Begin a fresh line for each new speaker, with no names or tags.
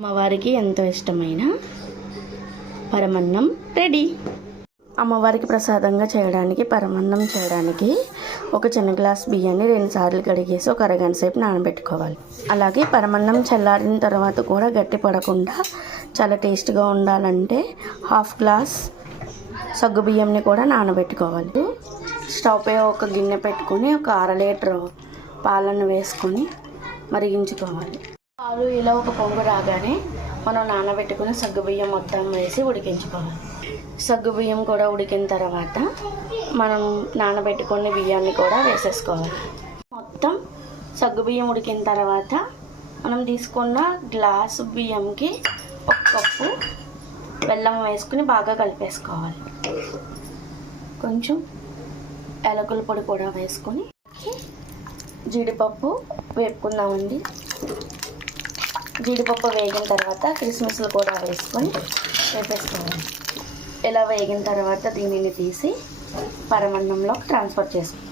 అమ్మవారికి ఎంతో ఇష్టమైన పరమన్నం రెడీ. అమ్మవారికి ప్రసాదంగా చేయడానికి పరమన్నం చేయడానికి ఒక చిన్న గ్లాస్ బియ్యాన్ని రెండు సార్లు కడిగేసి ఒక అరగంట సేపు నానబెట్టుకోవాలి. అలాగే పరమన్నం చల్లారిన తర్వాత కూడా గట్టి పడకుండా చాలా టేస్ట్గా ఉండాలంటే హాఫ్ గ్లాస్ సగ్గు బియ్యంని కూడా నానబెట్టుకోవాలి. స్టవ్ పై ఒక గిన్నె పెట్టుకొని ఒక అర లీటర్ పాలను వేసుకొని మరిగించుకోవాలి. పాలు ఇలా ఒక పొంగు రాగానే మనం నానబెట్టుకుని సగ్గుబియ్యం మొత్తం వేసి ఉడికించుకోవాలి. సగ్గుబియ్యం కూడా ఉడికిన తర్వాత మనం నానబెట్టుకున్న బియ్యాన్ని కూడా వేసేసుకోవాలి. మొత్తం సగ్గుబియ్యం ఉడికిన తర్వాత మనం తీసుకున్న గ్లాసు బియ్యంకి ఒక కప్పు బెల్లం వేసుకుని బాగా కలిపేసుకోవాలి. కొంచెం ఎలకల పొడి కూడా వేసుకొని జీడిపప్పు వేపుకుందామండి. జీడిపప్పు వేగిన తర్వాత కిస్మిస్లు కూడా వేసుకొని వేపేసుకోవాలి ఇలా వేగిన తర్వాత దీనిని తీసి పరమన్నంలోకి ట్రాన్స్ఫర్ చేసుకోవాలి.